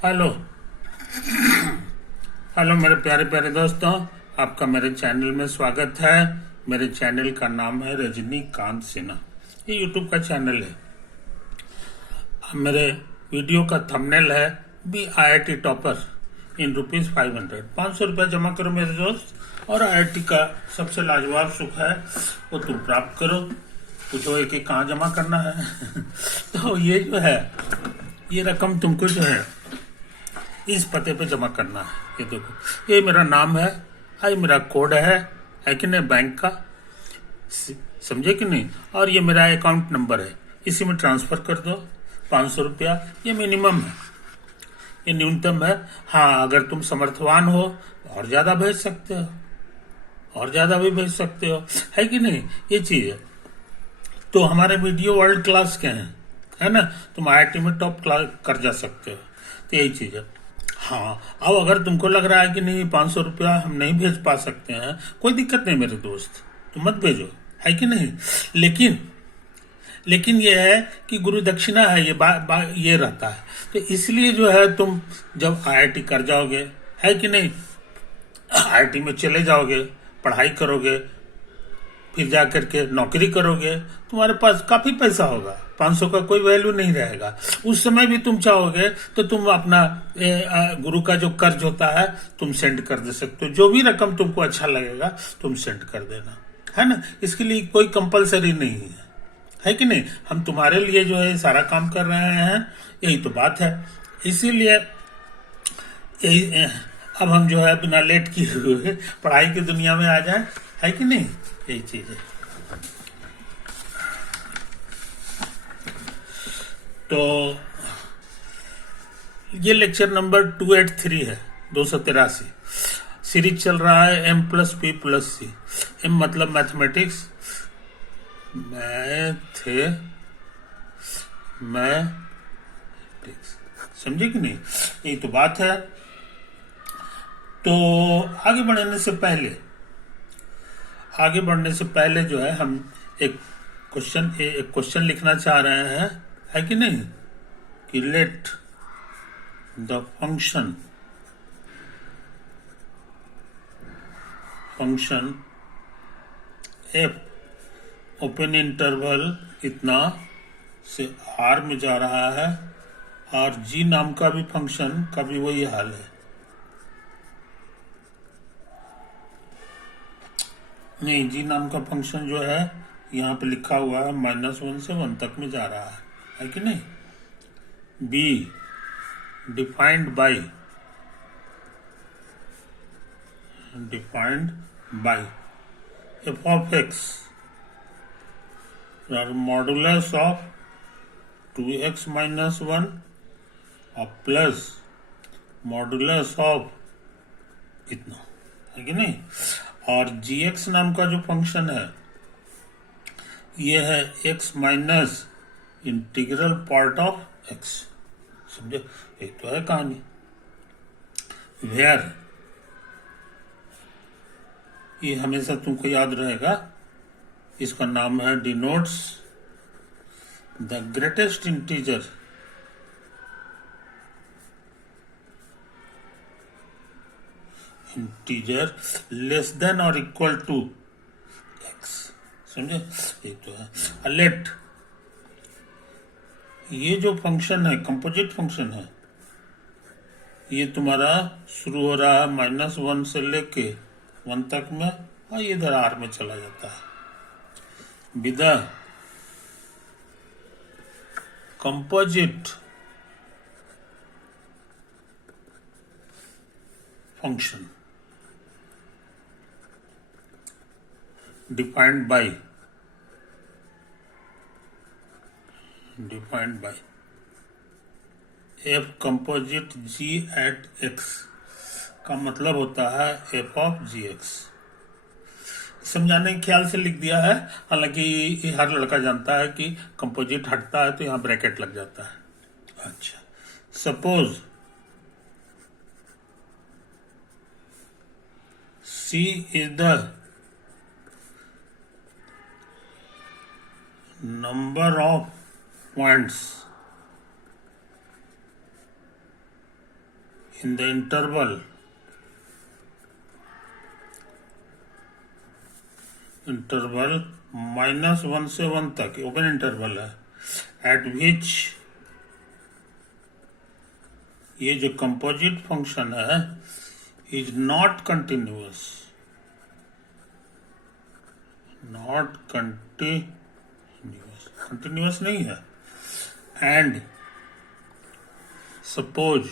Hello. Hello मेरे प्यारे प्यारे दोस्तों, आपका मेरे चैनल में स्वागत है। मेरे चैनल का नाम है रजनीकांत सिन्हा। ये यूट्यूब का चैनल है। मेरे वीडियो का थंबनेल है IIT टॉपर इन ₹500। 500 रुपया जमा करो मेरे दोस्त, और IIT का सबसे लाजवाब सुख है वो तुम प्राप्त करो। पूछो कि कहाँ जमा करना है। तो ये जो है, ये रकम तुमको जो है इस पते पे जमा करना है। ये देखो, ये मेरा नाम है, ये मेरा कोड है कि नहीं, बैंक का। समझे कि नहीं? और ये मेरा अकाउंट नंबर है, इसी में ट्रांसफर कर दो। 500 रुपया ये मिनिमम है, ये न्यूनतम है। हाँ, अगर तुम समर्थवान हो और ज्यादा भेज सकते हो, और ज्यादा भी भेज सकते हो, है कि नहीं? ये चीज है। तो हमारे वीडियो वर्ल्ड क्लास के हैं, है ना? तुम IIT में टॉप क्लास कर जा सकते हो। तो यही चीज है। हाँ, अब अगर तुमको लग रहा है कि नहीं 500 रुपया हम नहीं भेज पा सकते हैं, कोई दिक्कत नहीं मेरे दोस्त, तुम मत भेजो, है कि नहीं? लेकिन लेकिन ये है कि गुरु दक्षिणा है, ये रहता है। तो इसलिए जो है, तुम जब IIT कर जाओगे, है कि नहीं, IIT में चले जाओगे, पढ़ाई करोगे, फिर जा करके नौकरी करोगे, तुम्हारे पास काफी पैसा होगा। 500 का कोई वैल्यू नहीं रहेगा। उस समय भी तुम चाहोगे तो तुम अपना गुरु का जो कर्ज होता है तुम सेंड कर दे सकते हो। जो भी रकम तुमको अच्छा लगेगा तुम सेंड कर देना, है ना? इसके लिए कोई कंपलसरी नहीं है कि नहीं? हम तुम्हारे लिए जो है सारा काम कर रहे हैं, यही तो बात है। इसीलिए यही अब हम जो है बिना लेट किए हुए पढ़ाई की दुनिया में आ जाए, है कि नहीं? यही चीज है। तो ये लेक्चर नंबर 283 है, 283। सीरीज चल रहा है M+P+C। M मतलब मैथमेटिक्स, मैथमेटिक्स, समझे कि नहीं? यही तो बात है। तो आगे बढ़ने से पहले जो है, हम एक क्वेश्चन लिखना चाह रहे हैं, है कि नहीं? कि let the function F open interval इतना से R में जा रहा है, और G नाम का भी फंक्शन का भी वही हाल है। नहीं, G नाम का फंक्शन जो है यहाँ पे लिखा हुआ है -1 से 1 तक में जा रहा है कि नहीं? B defined by f(x) modulus of 2x-1 और प्लस मॉडुलस ऑफ इतना, है कि नहीं? और gx नाम का जो फंक्शन है ये है x minus integral part of x। समझे? एक तो है कहानी। वेयर, ये हमेशा तुमको याद रहेगा, इसका नाम है denotes the greatest integer less than और इक्वल टू x। समझे? ये तो है। लेट, ये जो फंक्शन है कंपोजिट फंक्शन है, ये तुम्हारा शुरू हो रहा है -1 से लेके 1 तक में, और इधर R में चला जाता है। With composite function defined by f composite G at x का मतलब होता है f ऑफ gx। समझाने के ख्याल से लिख दिया है, हालांकि हर लड़का जानता है कि कंपोजिट हटता है तो यहाँ ब्रैकेट लग जाता है। अच्छा, suppose C is the number of points in the interval -1 से 1 तक, ओपन इंटरवल है, एट विच ये जो कंपोजिट फंक्शन है is not continuous, not continuous नहीं है, and suppose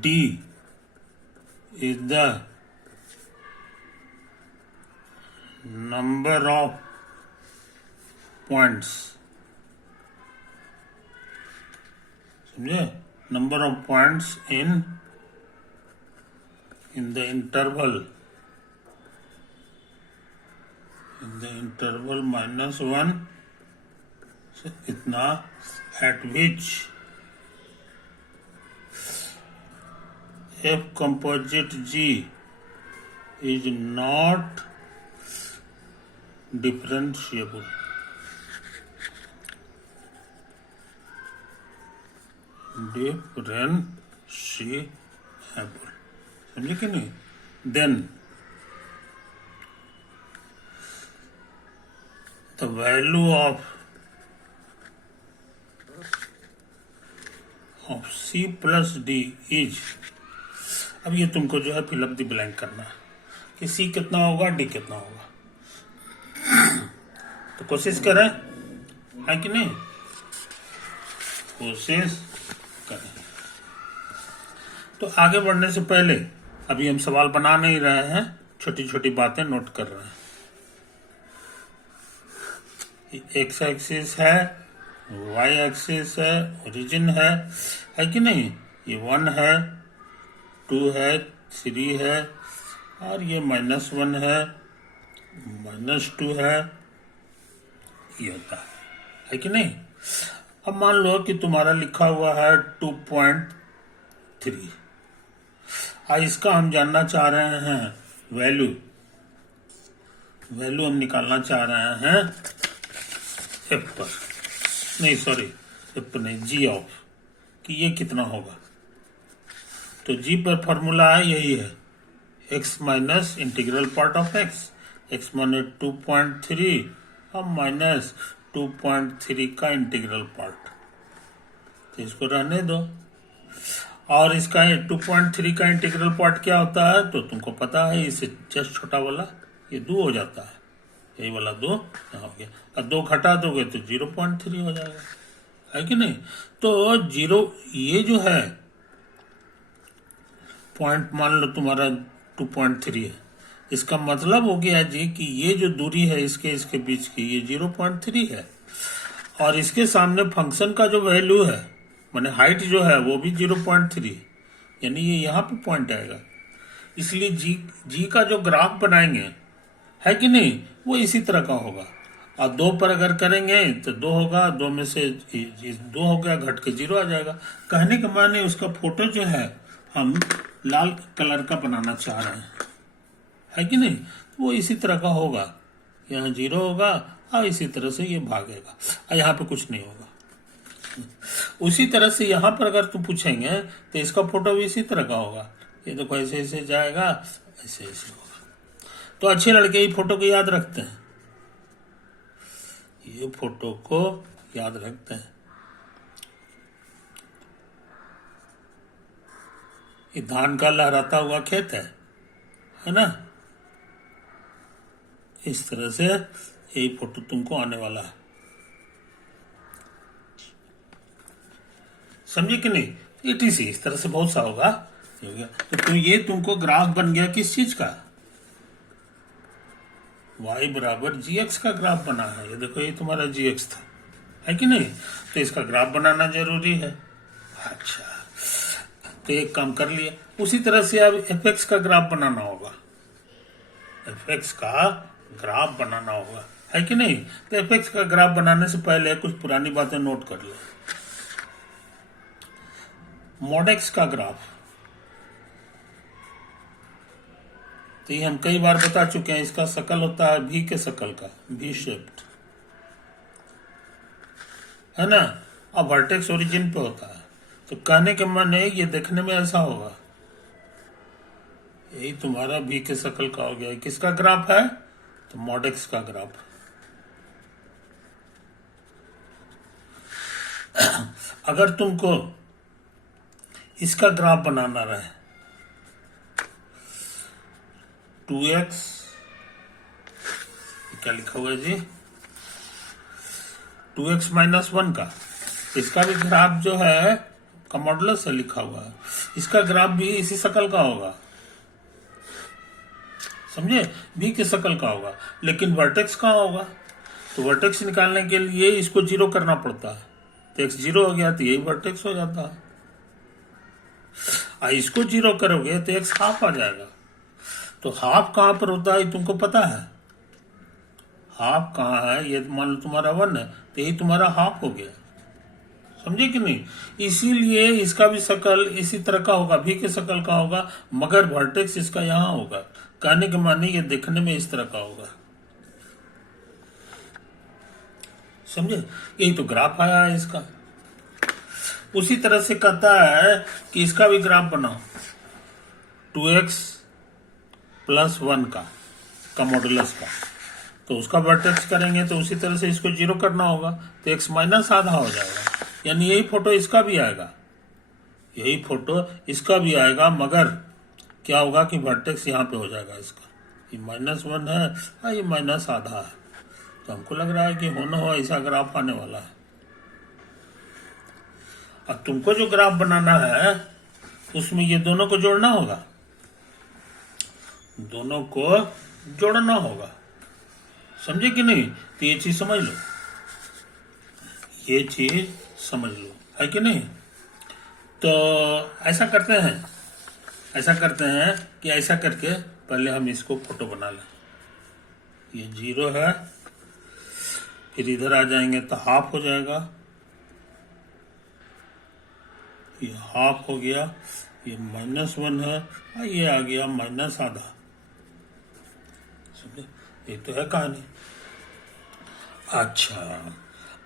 D is the number of points, समझे, number of points in the interval -1 से इतना, at which F composite G is not differentiable. समझे कि नहीं? Then the value of C plus D is, अब ये तुमको जो है फिल अप द ब्लैंक करना है कि C कितना होगा, D कितना होगा। तो कोशिश करें, है कि नहीं? कोशिश करें। तो आगे बढ़ने से पहले अभी हम सवाल बना नहीं रहे हैं, छोटी छोटी बातें नोट कर रहे हैं। एक्स एक्सिस है, वाई एक्सिस है, ओरिजिन है कि नहीं? ये 1 है, 2 है, 3 है, और ये -1 है, -2 है, ये होता है कि नहीं? अब मान लो कि तुम्हारा लिखा हुआ है 2.3, इसका हम जानना चाह रहे हैं वैल्यू हम निकालना चाह रहे हैं एफ पर, नहीं सॉरी एफ पर नहीं, जी ऑफ, कि ये कितना होगा। तो जी पर फॉर्मूला है, यही है, x minus integral part of x माने 2.3 और माइनस 2.3 का इंटीग्रल पार्ट, तो इसको रहने दो। और इसका 2.3 का इंटीग्रल पार्ट क्या होता है तो तुमको पता है, इसे जस्ट छोटा वाला ये 2 हो जाता है, यही वाला 2 यहाँ हो गया, और 2 घटा दोगे तो 0.3 हो जाएगा, है कि नहीं? तो 0, ये जो है पॉइंट मान लो तुम्हारा 2.3 है, इसका मतलब हो गया जी कि ये जो दूरी है इसके बीच की, ये 0.3 है, और इसके सामने फंक्शन का जो वैल्यू है माने हाइट जो है वो भी 0.3, यानी ये यहाँ पे पॉइंट आएगा। इसलिए जी का जो ग्राफ बनाएंगे, है कि नहीं, वो इसी तरह का होगा। और 2 पर अगर करेंगे तो 2 होगा, 2 में से 2 हो गया, घट के 0 आ जाएगा। कहने के माने उसका फोटो जो है हम लाल कलर का बनाना चाह रहे हैं, है कि नहीं? तो वो इसी तरह का होगा, यहाँ 0 होगा और इसी तरह से ये भागेगा, और यहाँ पे कुछ नहीं होगा। उसी तरह से यहाँ पर अगर तुम पूछेंगे तो इसका फोटो भी इसी तरह का होगा, ये देखो ऐसे ऐसे जाएगा, ऐसे ऐसे होगा। तो अच्छे लड़के ये फोटो को याद रखते हैं, ये फोटो को याद रखते हैं। ये धान का लहराता हुआ खेत है ना? इस तरह से यही फोटो तुमको आने वाला है, समझे कि नहीं? ETC इस तरह से बहुत सा होगा, हो गया। तो ये तुमको ग्राफ बन गया किस चीज का? y बराबर gx का ग्राफ बना है। ये देखो, ये तुम्हारा gx था, है कि नहीं? तो इसका ग्राफ बनाना जरूरी है। अच्छा, तो एक काम कर लिया। उसी तरह से अब fx का ग्राफ बनाना होगा, fx का ग्राफ बनाना होगा, है कि नहीं? तो fx का ग्राफ बनाने से पहले कुछ पुरानी बातें नोट कर ले। मॉड एक्स का ग्राफ, तो ये हम कई बार बता चुके हैं, इसका शकल होता है V के शकल का, V शेप्ड। है ना, और वर्टेक्स ओरिजिन पे होता है। तो कहने के मन है ये देखने में ऐसा होगा, यही तुम्हारा भी के शक्ल का हो गया। किसका ग्राफ है? तो मॉड एक्स का ग्राफ। अगर तुमको इसका ग्राफ बनाना रहे 2x, क्या लिखा हुआ है जी, 2x माइनस 1 का, इसका भी ग्राफ जो है का मॉडुलस से लिखा हुआ है, इसका ग्राफ भी इसी शक्ल का होगा, समझे, भी की शक्ल का होगा। लेकिन वर्टेक्स कहाँ होगा? तो वर्टेक्स निकालने के लिए इसको जीरो करना पड़ता है, तो x जीरो हो गया तो यही वर्टेक्स हो जाता है। इसको जीरो करोगे तो x हाफ आ जाएगा। तो हाफ कहां पर होता है तुमको पता है? हाफ कहाँ है? ये मान लो तुम्हारा 1 है, तो यही तुम्हारा हाफ हो गया, समझे कि नहीं। इसीलिए इसका भी शक्ल इसी तरह का होगा, भी के शक्ल का होगा, मगर वर्टेक्स इसका यहाँ होगा। कहने के माने ये देखने में इस तरह का होगा, समझे। यही तो ग्राफ आया है इसका। उसी तरह से कहता है कि इसका भी ग्राफ बनाओ 2x प्लस 1 का मॉडुलस का, तो उसका वर्टेक्स करेंगे तो उसी तरह से इसको जीरो करना होगा, तो x माइनस आधा हो जाएगा। यानी यही फोटो इसका भी आएगा, यही फोटो इसका भी आएगा, मगर क्या होगा कि वर्टेक्स यहाँ पे हो जाएगा इसका। ये -1 है, ये माइनस आधा है, तो हमको लग रहा है कि होना हो ऐसा ग्राफ आने वाला है। और तुमको जो ग्राफ बनाना है उसमें ये दोनों को जोड़ना होगा, दोनों को जोड़ना होगा, समझे कि नहीं। तो ये चीज समझ लो, ये चीज समझ लो, है कि नहीं। तो ऐसा करते हैं कि ऐसा करके पहले हम इसको फोटो बना लें। ये 0 है, फिर इधर आ जाएंगे तो हाफ हो जाएगा, ये हाफ हो गया, ये -1 है, और ये आ गया माइनस आधा, समझे। ये तो है कहानी। अच्छा,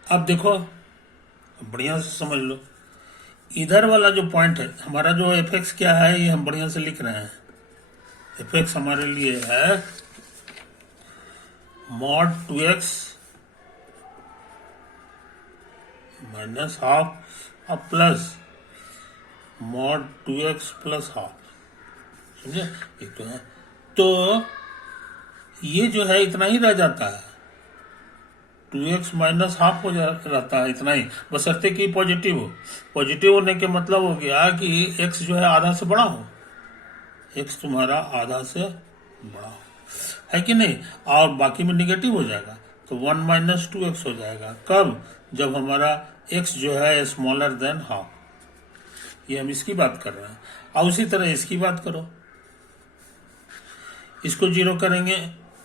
अब देखो, बढ़िया से समझ लो, इधर वाला जो पॉइंट है हमारा, जो एफ क्या है ये हम बढ़िया से लिख रहे हैं। एफ हमारे लिए है मॉड 2x माइनस हाफ और plus mod 2x plus half, समझे। ये तो है, तो ये जो है इतना ही रह जाता है, 2x माइनस हाफ हो रहता है, इतना ही, बशर्ते कि पॉजिटिव हो। पॉजिटिव होने के मतलब हो गया कि x जो है आधा से बड़ा हो, x तुम्हारा आधा से बड़ा हो, है कि नहीं। और बाकी में निगेटिव हो जाएगा, तो 1 माइनस 2x हो जाएगा। कब? जब हमारा x जो है स्मॉलर देन हाफ। ये हम इसकी बात कर रहे हैं। और उसी तरह इसकी बात करो, इसको जीरो करेंगे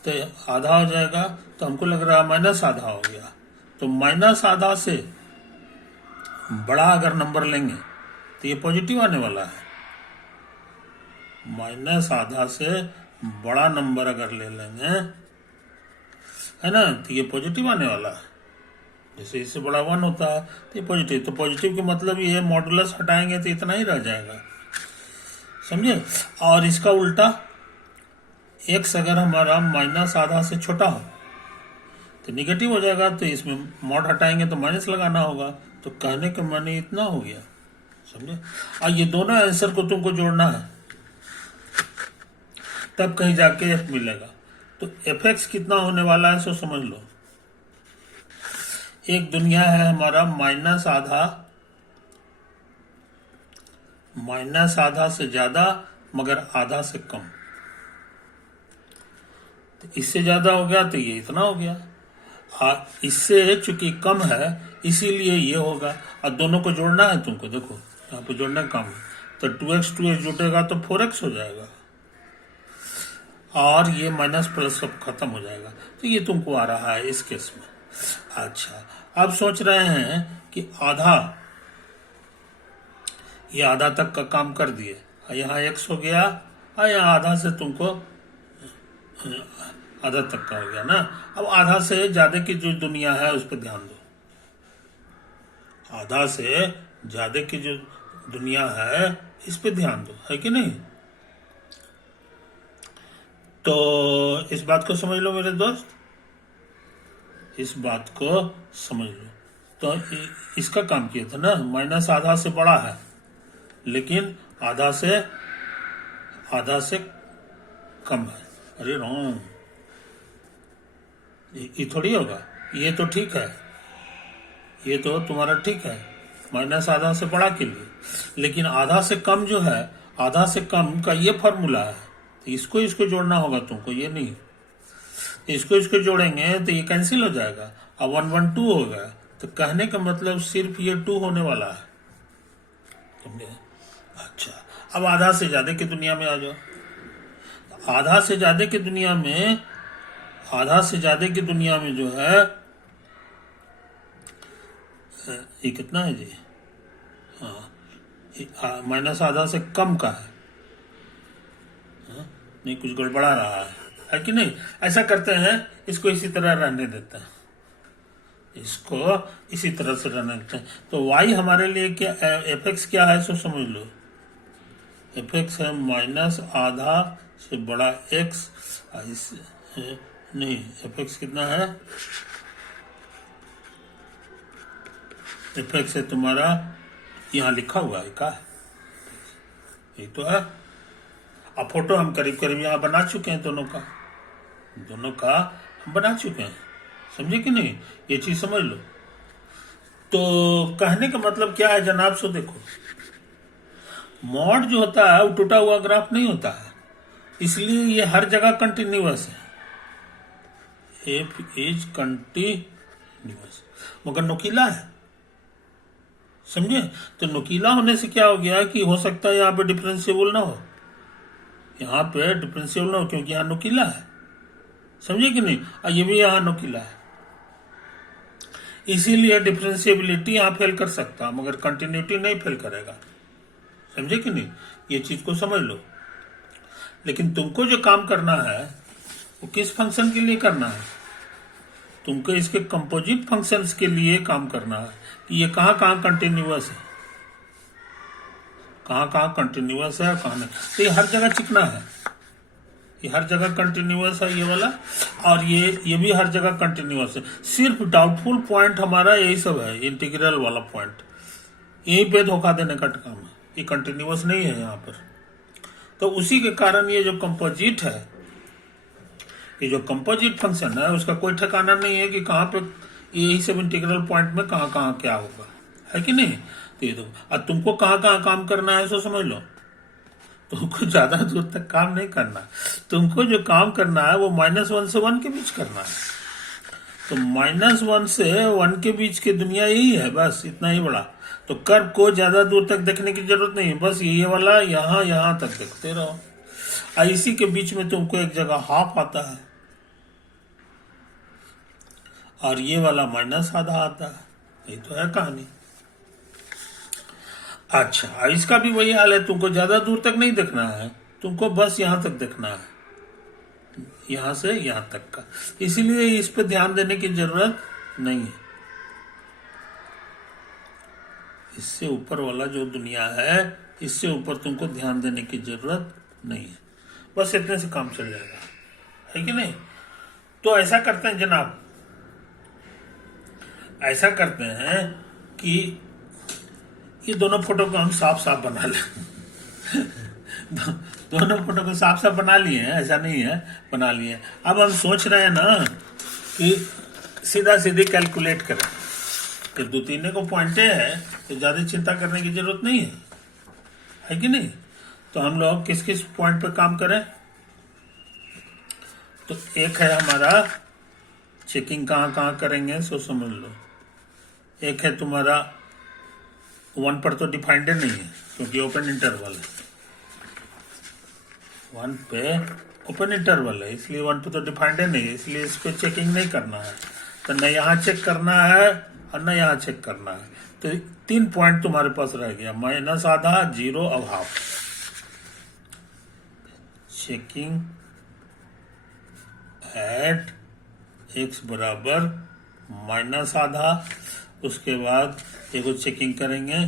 तो आधा हो जाएगा, तो हमको लग रहा है माइनस आधा हो गया। तो माइनस आधा से बड़ा अगर नंबर लेंगे तो ये पॉजिटिव आने वाला है। माइनस आधा से बड़ा नंबर अगर ले लेंगे, है ना, तो ये पॉजिटिव आने वाला है। जैसे इससे बड़ा 1 होता है तो ये पॉजिटिव, तो पॉजिटिव के मतलब ये मॉडुलस हटाएंगे तो इतना ही रह जाएगा, समझे। और इसका उल्टा, x अगर हमारा माइनस आधा से छोटा हो तो निगेटिव हो जाएगा, तो इसमें मॉड हटाएंगे तो माइनस लगाना होगा। तो कहने के माने इतना हो गया, समझे। और ये दोनों आंसर को तुमको जोड़ना है, तब कहीं जाके f मिलेगा। तो fx कितना होने वाला है सो समझ लो। एक दुनिया है हमारा माइनस आधा से ज्यादा मगर आधा से कम, तो इससे ज्यादा हो गया तो ये इतना हो गया, इससे चूंकि कम है इसीलिए ये होगा। और दोनों को जोड़ना है तुमको, देखो यहाँ पे जोड़ने का काम है, तो 2x जुटेगा तो 4x हो जाएगा, और ये माइनस प्लस सब खत्म हो जाएगा। तो ये तुमको आ रहा है इस केस में। अच्छा, अब सोच रहे हैं कि आधा, ये आधा तक का काम कर दिए, यहाँ x हो गया, और यहाँ आधा से तुमको आधा तक का हो गया ना। अब आधा से ज्यादा की जो दुनिया है उस पर ध्यान दो, आधा से ज्यादा की जो दुनिया है इस पे ध्यान दो, है कि नहीं। तो इस बात को समझ लो मेरे दोस्त, इस बात को समझ लो। तो इसका काम किया था ना, माइनस आधा से बड़ा है लेकिन आधा से कम है। अरे रॉन्ग, ये थोड़ी होगा, ये तो ठीक है, ये तो तुम्हारा ठीक है, माइनस आधा से बड़ा के लिए। लेकिन आधा से कम जो है, आधा से कम का ये फॉर्मूला है, तो इसको इसको जोड़ना होगा तुमको, ये नहीं। इसको इसको जोड़ेंगे तो ये कैंसिल हो जाएगा, अब 1 1 2 हो गया। तो कहने का मतलब सिर्फ ये 2 होने वाला है, समझे। अच्छा, अब आधा से ज्यादा की दुनिया में आ जाओ। आधा से ज्यादा की दुनिया में, आधा से ज्यादा की दुनिया में जो है, ये कितना है जी, हाँ, माइनस आधा से कम का है। नहीं, कुछ गड़बड़ा रहा है कि नहीं। ऐसा करते हैं, इसको इसी तरह रहने देते हैं, इसको इसी तरह से रहने देते हैं। तो y हमारे लिए क्या, fx क्या है सो समझ लो। fx है माइनस आधा से बड़ा x, नहीं, fx कितना है, fx है तुम्हारा, यहाँ लिखा हुआ है का, ये तो है। अब फोटो हम करीब करीब यहाँ बना चुके हैं, दोनों का हम बना चुके हैं, समझे कि नहीं। ये चीज समझ लो। तो कहने का मतलब क्या है जनाब, सो देखो, मॉड जो होता है वो टूटा हुआ ग्राफ नहीं होता है, इसलिए ये हर जगह कंटिन्यूअस है, एफ इज कंटिन्यूअस, मगर नुकीला है, समझे। तो नुकीला होने से क्या हो गया कि हो सकता है यहाँ पे डिफरेंशिएबल ना हो, यहाँ पे डिफरेंशिएबल ना हो क्योंकि यहाँ नुकीला है, समझे कि नहीं। और ये भी यहाँ नुकीला है, इसीलिए डिफरेंशिएबिलिटी यहाँ फेल कर सकता मगर कंटिन्यूटी नहीं फेल करेगा, समझे कि नहीं। ये चीज को समझ लो। लेकिन तुमको जो काम करना है वो किस फंक्शन के लिए करना है, तुमको इसके कंपोजिट फंक्शंस के लिए काम करना है कि ये कहाँ कहाँ कंटिन्यूअस है, कहाँ कहाँ कंटिन्यूअस है, कहाँ नहीं। तो ये हर जगह चिकना है, ये हर जगह कंटिन्यूअस है ये वाला, और ये भी हर जगह कंटिन्यूअस है। सिर्फ डाउटफुल पॉइंट हमारा यही सब है, इंटीग्रल वाला पॉइंट, यहीं पे धोखा देने का काम है, ये कंटिन्यूअस नहीं है यहाँ पर। तो उसी के कारण ये जो कंपोजिट है, ये जो कंपोजिट फंक्शन है उसका कोई ठिकाना नहीं है कि कहाँ पे यही सब इंटीग्रल पॉइंट में कहाँ कहाँ क्या होगा, है कि नहीं। तो ये तो अब तुमको कहाँ कहाँ काम करना है सो समझ लो, तुमको ज्यादा दूर तक काम नहीं करना, तुमको जो काम करना है वो -1 से 1 के बीच करना है। तो -1 से 1 के बीच की दुनिया यही है, बस इतना ही बड़ा। तो कर्व को ज्यादा दूर तक देखने की जरूरत नहीं है, बस ये वाला यहाँ तक देखते रहो। और इसी के बीच में तुमको एक जगह हाफ आता है और ये वाला माइनस आधा आता है, ये तो है कहानी। अच्छा, इसका भी वही हाल है, तुमको ज्यादा दूर तक नहीं देखना है, तुमको बस यहां तक देखना है, यहां से यहां तक का, इसीलिए इस पे ध्यान देने की जरूरत नहीं है। इससे ऊपर वाला जो दुनिया है, इससे ऊपर तुमको ध्यान देने की जरूरत नहीं है, बस इतने से काम चल जाएगा, है कि नहीं। तो ऐसा करते हैं जनाब, ऐसा करते हैं कि ये दोनों फोटो को हम साफ साफ बना लें। दोनों फोटो को साफ साफ बना लिए हैं, ऐसा नहीं है, बना लिए। अब हम सोच रहे हैं ना कि सीधा सीधी कैलकुलेट करें, कि 2 को पॉइंटे है तो ज्यादा चिंता करने की जरूरत नहीं है कि नहीं। तो हम लोग किस किस पॉइंट पे काम करें, तो एक है हमारा चेकिंग कहाँ कहाँ करेंगे सो समझ लो। एक है तुम्हारा 1 पर तो डिफाइंड नहीं है क्योंकि ओपन इंटरवल है, 1 पे ओपन इंटरवल है, इसलिए 1 पे तो डिफाइंड नहीं है, इसलिए इस पे चेकिंग नहीं करना है। तो न यहाँ चेक करना है और न यहाँ चेक करना है। तो 3 पॉइंट तुम्हारे पास रह गया, माइनस आधा, 0 और हाफ। चेकिंग एट x बराबर माइनस आधा उसके बाद एगो चेकिंग करेंगे,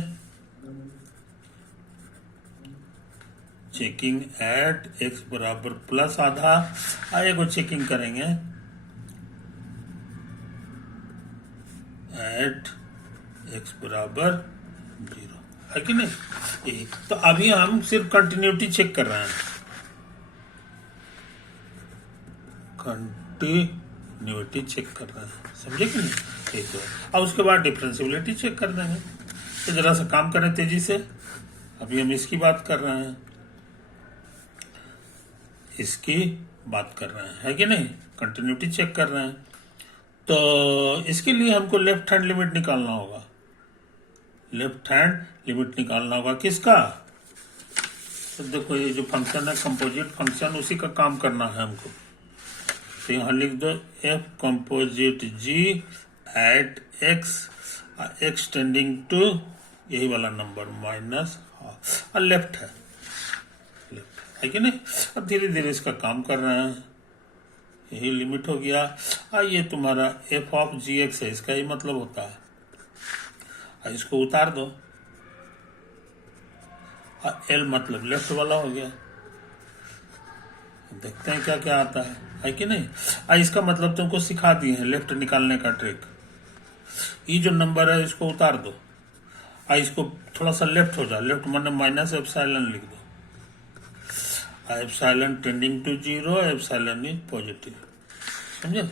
चेकिंग एट x बराबर प्लस आधा, और एगो चेकिंग करेंगे एट x बराबर 0, है कि नहीं। यही तो अभी हम सिर्फ कंटिन्यूटी चेक कर रहे हैं, कंटिन्यूटी चेक कर रहे हैं, समझे कि नहीं। यही तो अब उसके बाद डिफरेंशियबिलिटी चेक कर देंगे। तो जरा सा काम करें तेजी से, अभी हम इसकी बात कर रहे हैं, इसकी बात कर रहे हैं, है कि नहीं, कंटिन्यूटी चेक कर रहे हैं। तो इसके लिए हमको लेफ्ट हैंड लिमिट निकालना होगा, लेफ्ट हैंड लिमिट निकालना होगा किसका। तो देखो ये जो फंक्शन है कंपोजिट फंक्शन, उसी का काम करना है हमको। तो यहाँ लिख दो f composite g at x tending to यही वाला नंबर माइनस हाफ, और लेफ्ट है, लेफ्ट है कि नहीं। अब धीरे धीरे इसका काम कर रहे हैं, यही लिमिट हो गया। ये तुम्हारा एफ ऑफ जी एक्स है, इसका ही मतलब होता है। इसको उतार दो, एल मतलब लेफ्ट वाला हो गया। देखते हैं क्या क्या आता है कि नहीं। इसका मतलब तुमको सिखा दिए हैं लेफ्ट निकालने का ट्रिक। ये जो नंबर है इसको उतार दो, इसको थोड़ा सा लेफ्ट हो जाए, लेफ्ट माने माइनस एप्सिलॉन लिख दो, epsilon tending to 0, epsilon is positive, समझे।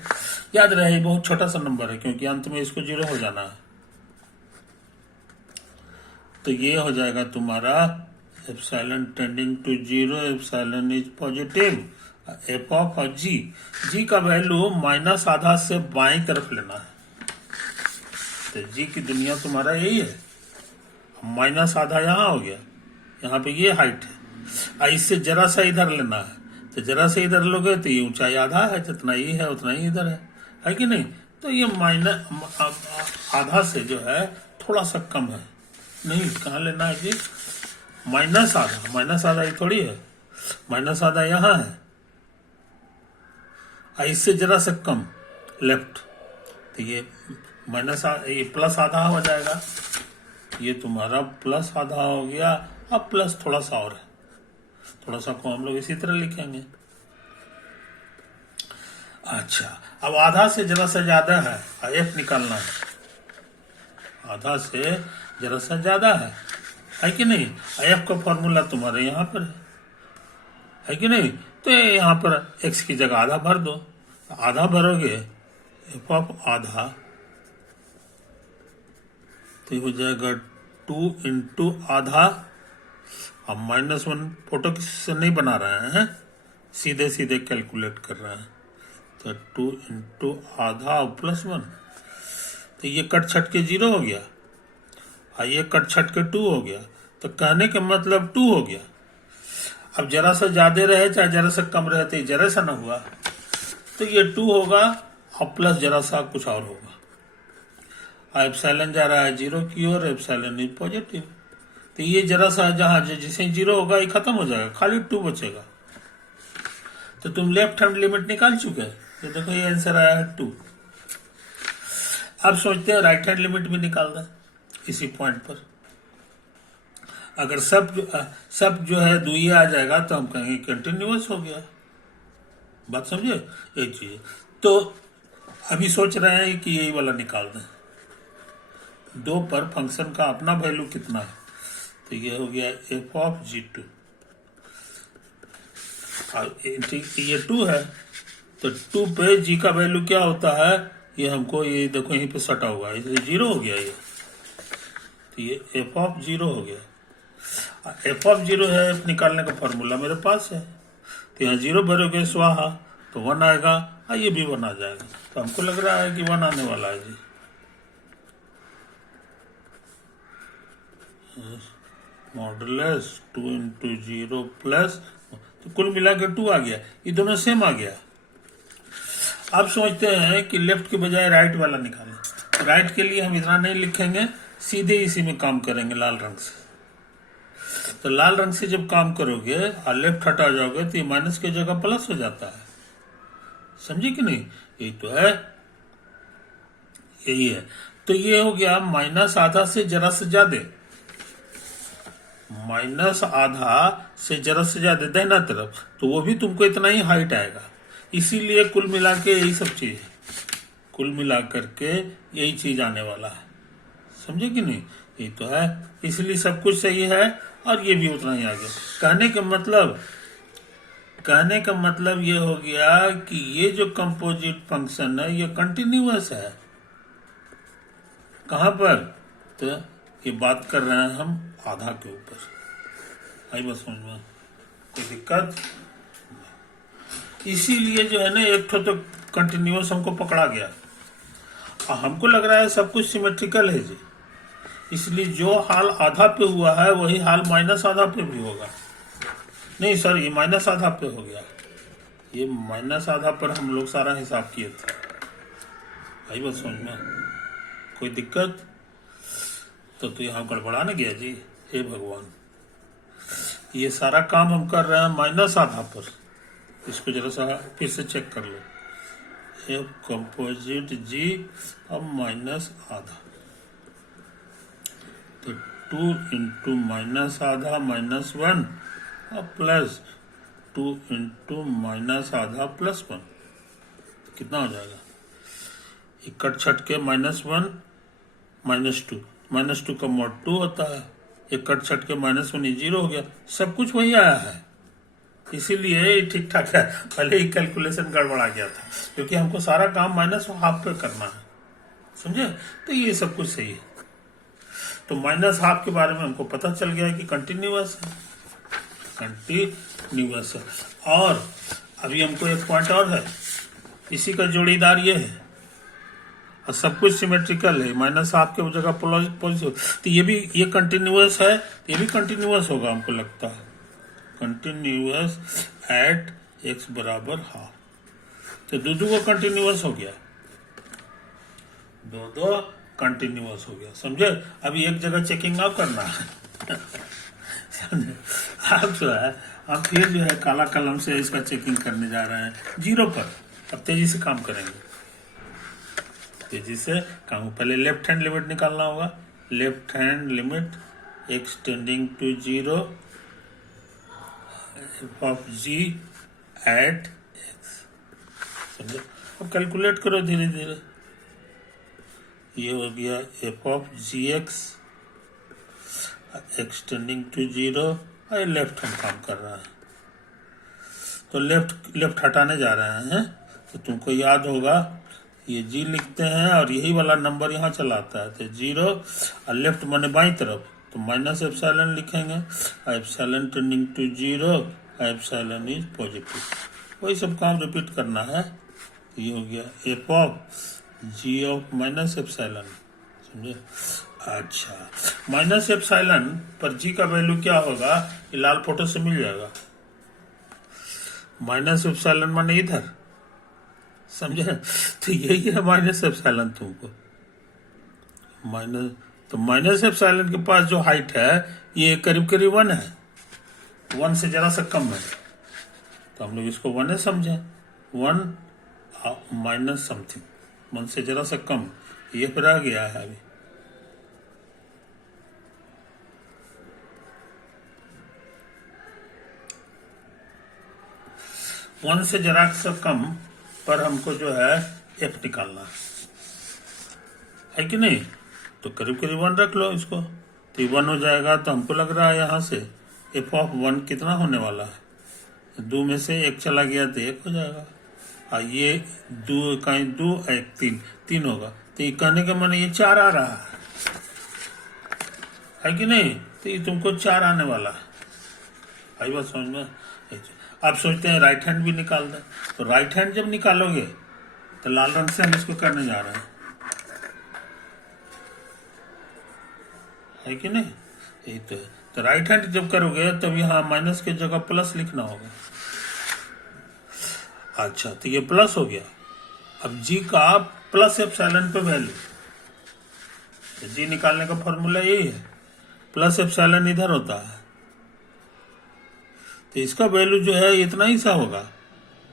याद रहे बहुत छोटा सा नंबर है, क्योंकि अंत में इसको 0 हो जाना है। तो ये हो जाएगा तुम्हारा epsilon tending to 0, epsilon is positive, F of G का वैल्यू माइनस आधा से बाएं तरफ लेना है। तो जी की दुनिया तुम्हारा यही है, माइनस आधा यहाँ हो गया, यहाँ पे ये हाइट है, इससे जरा सा इधर लेना है। तो जरा से इधर लोगे तो ये ऊंचाई आधा है, जितना ये है उतना ही इधर है कि नहीं। तो ये माइनस आधा से जो है थोड़ा सा कम है, नहीं कहाँ लेना है जी, माइनस आधा ये थोड़ी है, माइनस आधा यहाँ है, इससे जरा से कम लेफ्ट। तो ये माइनस ये प्लस आधा हो जाएगा, ये तुम्हारा प्लस आधा हो गया। अब प्लस थोड़ा सा और है, थोड़ा सा को हम लोग इसी तरह लिखेंगे। अच्छा, अब आधा से जरा सा ज्यादा है, एफ निकालना है, आधा से जरा सा ज्यादा है कि नहीं। एफ का फॉर्मूला तुम्हारे यहाँ पर है कि नहीं। तो यहाँ पर एक्स की जगह आधा भर दो, आधा भरोगे एफ ऑफ आधा, तो हो जाएगा 2 इंटू आधा। अब -1 फोटो से नहीं बना रहे हैं, सीधे सीधे कैलकुलेट कर रहे हैं। तो 2 इंटू आधा और +1, तो ये कट छट के 0 हो गया, ये कट छट के 2 हो गया। तो कहने का मतलब 2 हो गया। अब जरा सा ज्यादा रहे चाहे जरा सा कम रहे, तो जरा सा ना हुआ, तो ये 2 होगा और प्लस जरा सा कुछ और होगा। एप्सिलॉन जा रहा है 0 की ओर, एप्सिलॉन इज पॉजिटिव। तो ये जरा सा जहां जिसे 0 होगा ये खत्म हो जाएगा, खाली 2 बचेगा। तो तुम लेफ्ट हैंड लिमिट निकाल चुके हैं, तो देखो ये आंसर आया है 2। अब सोचते हैं राइट हैंड लिमिट भी निकाल दें इसी पॉइंट पर। अगर सब जो है दुई आ जाएगा तो हम कहेंगे कंटिन्यूअस हो गया। बात समझे, एक चीज। तो अभी सोच रहे हैं कि यही वाला निकाल दें। 2 पर फंक्शन का अपना वैल्यू कितना है, तो ये हो गया एफ ऑफ g2, ये 2 है। तो 2 पे g का वैल्यू क्या होता है, ये हमको ये देखो यहीं पे सटा हुआ है, इसलिए 0 हो गया ये। तो ये एफ ऑफ 0 हो गया। एफ ऑफ 0 है, एफ निकालने का फॉर्मूला मेरे पास है। तो यहाँ 0 भरोगे स्वाहा तो 1 आएगा, ये भी 1 आ जाएगा। तो हमको लग रहा है कि 1 आने वाला है जी। मॉडुलस 2 इंटू 0 प्लस, तो कुल मिला के 2 आ गया, ये दोनों सेम आ गया। अब सोचते हैं कि लेफ्ट के बजाय राइट वाला निकालें। राइट के लिए हम इतना नहीं लिखेंगे, सीधे इसी में काम करेंगे लाल रंग से। तो लाल रंग से जब काम करोगे और लेफ्ट हटा जाओगे तो ये माइनस की जगह प्लस हो जाता है, समझे कि नहीं। ये तो है यही है। तो ये हो गया माइनस आधा से जरा से ज्यादा, माइनस आधा से जरा से ज्यादा दाहिना तरफ, तो वो भी तुमको इतना ही हाइट आएगा। इसीलिए कुल मिला के यही सब चीज है, कुल मिला करके यही चीज आने वाला है, समझे कि नहीं? ये तो है, इसलिए सब कुछ सही है और ये भी उतना ही आ गया। कहने का मतलब ये हो गया कि ये जो कंपोजिट फंक्शन है ये कंटिन्यूअस है। कहां पर? तो ये बात कर रहे हैं हम आधा के ऊपर। आई बस समझ में, कोई दिक्कत? इसीलिए जो है ना एक तो कंटिन्यूअस हमको पकड़ा गया, और हमको लग रहा है सब कुछ सिमेट्रिकल है जी, इसलिए जो हाल आधा पे हुआ है वही हाल माइनस आधा पे भी होगा। नहीं सर, ये माइनस आधा पे हो गया, ये माइनस आधा पर हम लोग सारा हिसाब किए थे। आई बात समझ में, कोई दिक्कत? तो यहाँ गड़बड़ा न गया जी। हे भगवान, ये सारा काम हम कर रहे हैं माइनस आधा पर। इसको जरा सा फिर से चेक कर लो। ये कंपोजिट जी अब माइनस आधा, तो 2 इंटू माइनस आधा माइनस 1 और प्लस 2 इंटू माइनस आधा प्लस 1, कितना हो जाएगा? इकट छट के -1 -2 का मॉड 2 होता है, इकट छट के -1 ये 0 हो गया। सब कुछ वही आया है, इसीलिए ठीक ठाक है। पहले ही कैलकुलेशन गड़बड़ा गया था, क्योंकि हमको सारा काम -1/2 पे करना है, समझे? तो ये सब कुछ सही है। तो -1/2 के बारे में हमको पता चल गया कि कंटिन्यूअस है, कंटिन्यूअस है। और अभी हमको एक पॉइंट और है, इसी का जोड़ीदार ये है, और सब कुछ सिमेट्रिकल है, -1/2 के जगह पॉजिटिव, तो ये कंटिन्यूअस है, तो ये भी कंटिन्यूअस होगा हमको लगता है, कंटिन्यूअस एट x बराबर हाफ। तो दो को कंटिन्यूअस हो गया, दो कंटिन्यूअस हो गया, समझे? अभी एक जगह चेकिंग आउट करना है समझे? अब जो है हम फिर जो है काला कलम से इसका चेकिंग करने जा रहे हैं 0 पर। अब तेजी से काम करेंगे, तेजी से काम। पहले लेफ्ट हैंड लिमिट निकालना होगा, left hand limit extending to 0 of g at x, समझे? अब कैलकुलेट करो धीरे धीरे। ये हो गया f of g x extending to 0, और लेफ्ट हैंड काम कर रहा है, तो लेफ्ट हटाने जा रहे हैं। तो तुमको याद होगा ये g लिखते हैं और यही वाला नंबर यहाँ चला आता है, तो 0 और लेफ्ट माने बाई तरफ, तो माइनस एप्सिलॉन लिखेंगे, epsilon tending to 0, epsilon is positive. वही सब काम रिपीट करना है। ये हो गया f of g of minus epsilon, समझे? अच्छा, माइनस एप्सिलॉन पर g का वैल्यू क्या होगा, ये लाल फोटो से मिल जाएगा। माइनस एप्सिलॉन माने इधर, समझे? तो यही है माइनस एप्सिलॉन तुमको, माइनस एप्सिलॉन के पास जो हाइट है ये करीब करीब 1 है, 1 से जरा सा कम है, तो हम लोग इसको 1 समझे, 1 माइनस समथिंग, 1 से जरा सा कम, ये फिर आ गया है अभी। वन से जरा सा कम पर हमको जो है f निकालना है कि नहीं? तो करीब करीब 1 रख लो इसको, तो 1 हो जाएगा। तो हमको लग रहा है यहाँ से f ऑफ 1 कितना होने वाला है, 2 में से 1 चला गया तो 1 हो जाएगा, और ये 2 कहीं 2 1 3 होगा। तो ये कहने का मन ये 4 आ रहा है कि नहीं? तो ये तुमको 4 आने वाला है। आई बात समझ में? आप सोचते हैं राइट हैंड भी निकाल दें, तो राइट हैंड जब निकालोगे तो लाल रंग से हम इसको करने जा रहे हैं, है कि नहीं? यही तो राइट हैंड जब करोगे तब यहाँ माइनस की जगह प्लस लिखना होगा। अच्छा, तो ये प्लस हो गया। अब जी का प्लस एप्सिलॉन पे वैल्यू, तो जी निकालने का फॉर्मूला यही है, प्लस एप्सिलॉन इधर होता है, तो इसका वैल्यू जो है इतना ही सा होगा,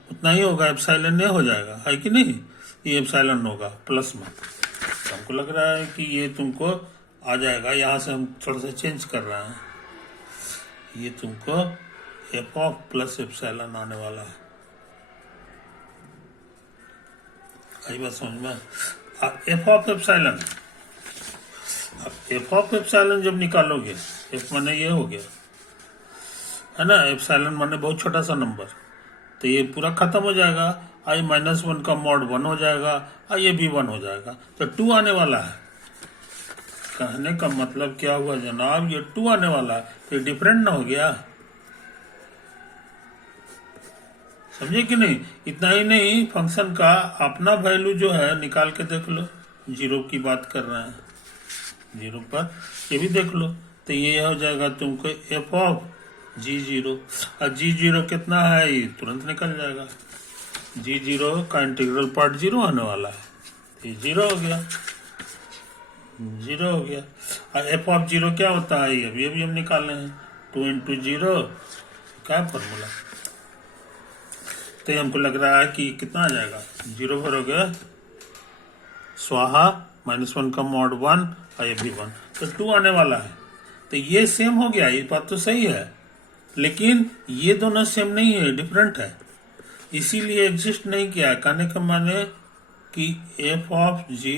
उतना ही होगा, एप्सिलॉन नहीं हो जाएगा, है कि नहीं? ये एप्सिलॉन होगा प्लस में, तो हमको लग रहा है कि ये तुमको आ जाएगा। यहाँ से हम थोड़ा सा चेंज कर रहे हैं, ये तुमको एफ ऑफ प्लस एप्सिलॉन आने वाला है। आई बात समझ में? एफ ऑफ एप्सिलॉन, अब एफ ऑफ एप्सिलॉन जब निकालोगे, एफ माने ये हो गया है ना, एप्सिलॉन माने बहुत छोटा सा नंबर, तो ये पूरा खत्म हो जाएगा। आई -1 का मॉड 1 हो जाएगा और ये भी 1 हो जाएगा, तो 2 आने वाला है। कहने का मतलब क्या हुआ जनाब, ये 2 आने वाला है, तो डिफरेंट ना हो गया? समझे कि नहीं? इतना ही नहीं, फंक्शन का अपना वैल्यू जो है निकाल के देख लो। 0 की बात कर रहे हैं, 0 पर ये भी देख लो, तो ये हो जाएगा तुमको एफ ऑफ G0। और G0 कितना है, ये तुरंत निकल जाएगा। G0 का इंटीग्रल पार्ट 0 आने वाला है, तो ये 0 हो गया, 0 हो गया। और एफ ऑफ 0 क्या होता है, ये भी हम निकालने हैं। 2 × 0 क्या फॉर्मूला, तो ये हमको लग रहा है कि कितना आ जाएगा, 0 पर हो गया स्वाहा, -1 का मॉड 1 और ये भी 1, तो 2 आने वाला है। तो ये सेम हो गया, ये बात तो सही है, लेकिन ये दोनों सेम नहीं है, डिफरेंट है, इसीलिए एग्जिस्ट नहीं किया। कहने का माने कि f of g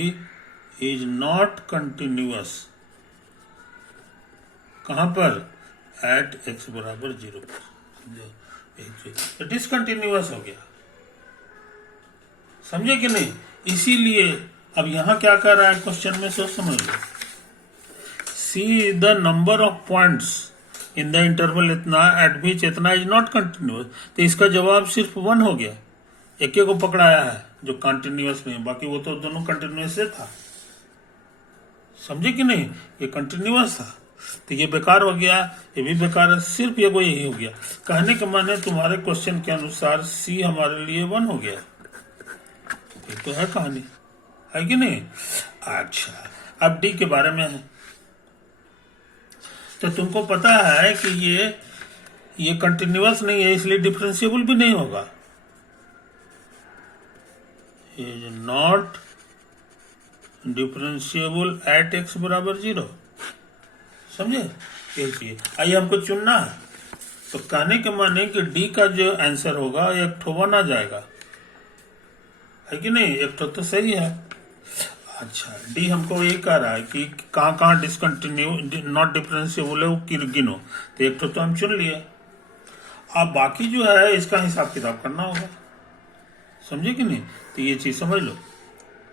is not continuous. कहां पर? एट x बराबर 0 पर, डिसकंटिन्यूअस हो गया। समझे कि नहीं? इसीलिए अब यहां क्या कर रहा है क्वेश्चन में, सोच समझ लो। See the number of points in the interval इतना एट विच इतना इज नॉट कंटिन्यूअस, तो इसका जवाब सिर्फ 1 हो गया। एक को पकड़ाया है जो कंटिन्यूअस नहीं, बाकी वो तो दोनों कंटिन्यूअस से था। समझे कि नहीं? ये कंटिन्यूअस था, तो ये बेकार हो गया, ये भी बेकार है, सिर्फ ये को यही हो गया। कहने के माने तुम्हारे क्वेश्चन के अनुसार सी हमारे लिए 1 हो गया। ये तो है कहानी, है कि नहीं? अच्छा, अब डी के बारे में है, तो तुमको पता है कि ये कंटिन्यूअस नहीं है, इसलिए डिफरेंशिएबल भी नहीं होगा। Is not differentiable eight x बराबर 0। समझे? ये चाहिए। आइए हमको चुनना है, तो कहने के माने कि डी का जो आंसर होगा एक ठो 1 आ जाएगा, है कि नहीं? एक ठो तो सही है। अच्छा, डी हमको ये कह रहा है कि कहाँ डिसकंटिन्यू नॉट डिफरेंशिएबल है वो गिनो, तो एक तो हम चुन लिए। अब बाकी जो है इसका हिसाब किताब करना होगा। समझे कि नहीं? तो ये चीज समझ लो।